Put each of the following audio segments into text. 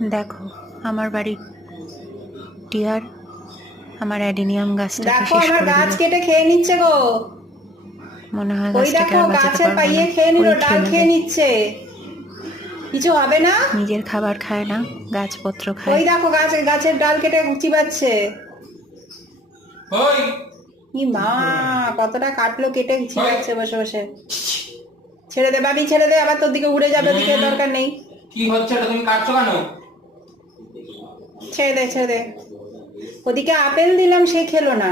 দেখো আমার বাড়ির টিয়ার আমার অ্যাডিনিয়াম গাছটাকে দেখো শেষ আমার করে গাছ দিল। কেটে খেয়ে নিচ্ছে গো। মনে হয় ওই গাছটাকে দেখো আর বাঁচাতে গাছের পারবো পাইয়ে না, খেয়ে নিল, ওই ডাল নেবে। খেয়ে নিচ্ছে। কিছু হবে না। নিজের খাবার খায় না, গাছপত্র ওই খায়। দেখো গাছের ডাল কেটে চিবাচ্ছে। ওই কি মা, কতটা কাটলো কেটে চিবাচ্ছে বসে বসে। ছেড়ে দে বাবি, ছেড়ে দে, আবার তোর দিকে উড়ে যাবে, ওদিকে দরকার নেই। কি হচ্ছে এটা, তুমি কাটছো কেন? ছেড়ে দে ছেড়ে দে। ওদিকে আপেল দিলাম, সে খেলো না,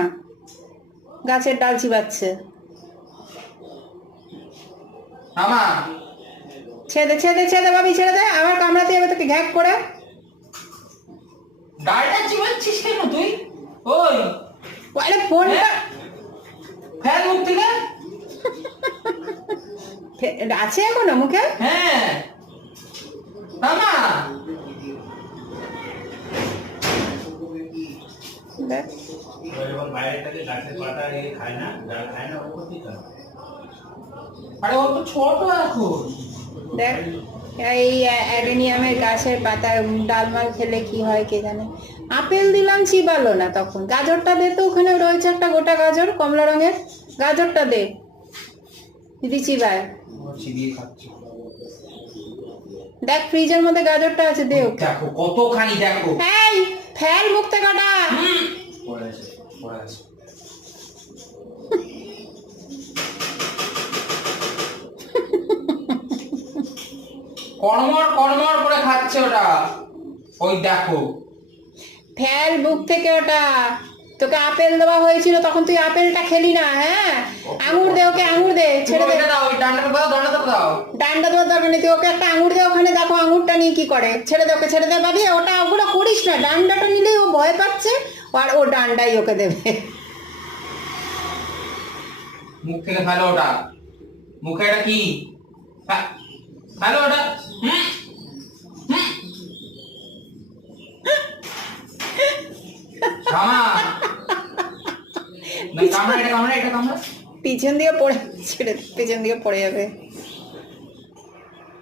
গাছের ডাল চিবাচ্ছে। আমা ছেড়ে দে ছেড়ে দে ছেড়ে দে বাবি, ছেড়ে দে, আবার কামড়াতে যাবে তোকে ঘ্যাক করে। ডালটা চিবাচ্ছিস কেন তুই? ওই আরে ফোনটা ফেল মুখ থেকে। আছে এখনো মুখে? হ্যাঁ আমা, দেখ আরে ও তো ছোট এখন। দেখ, এই অ্যাডেনিয়ামের গাছের পাতা ডালমাল খেলে কি হয় কে জানে। আপেল দিলাম, চিবালো না। তখন গাজরটা দে তো, ওখানে রয়েছে একটা গোটা গাজর কমলা রঙের, গাজরটা দে দিদি চিবায়। চিবিয়ে খাচ্ছে। দেখ ফ্রিজের মধ্যে গাজরটা আছে, দে ওকে। দেখো কতখানি, দেখো। এই ফেল মুখ থেকে কাটা। পড়ে আছে, পড়ে আছে। কড়মড় কড়মড় করে খাচ্ছে ওটা। ওই দেখো ফেল মুখ থেকে ওটা। তোকে আপেল দেওয়া হয়েছিল, তখন তুই আপেলটা খেলি না। হ্যাঁ, আঙুর দে ওকে, আঙুর দে, ছেড়ে দে। ওইটা দাও, ওই ডান্ডাটা দাও, ডান্ডাটা দাও। ডান্ডা দেওয়ার দরকার নেই, তুই ওকে একটা আঙুর দে। ওখানে দেখো আঙুরটা নিয়ে কি করে। ছেড়ে দে ওকে, ছেড়ে দে ভাবি, ওটা ওগুলো করিস না। ডান্ডাটা নিলেই ও ভয় পাচ্ছে, আর ও ডান্ডাই ওকে দেবে। মুখ থেকে ফেলো ওটা। মুখে এটা কি? ফেলো ওটা। ক্ষমা না, কামড়া, এটা কামড়া, এটা কামড়া। পিছন দিয়ে পড়ে, ছেড়ে দে, পিছন দিয়ে পড়ে যাবে।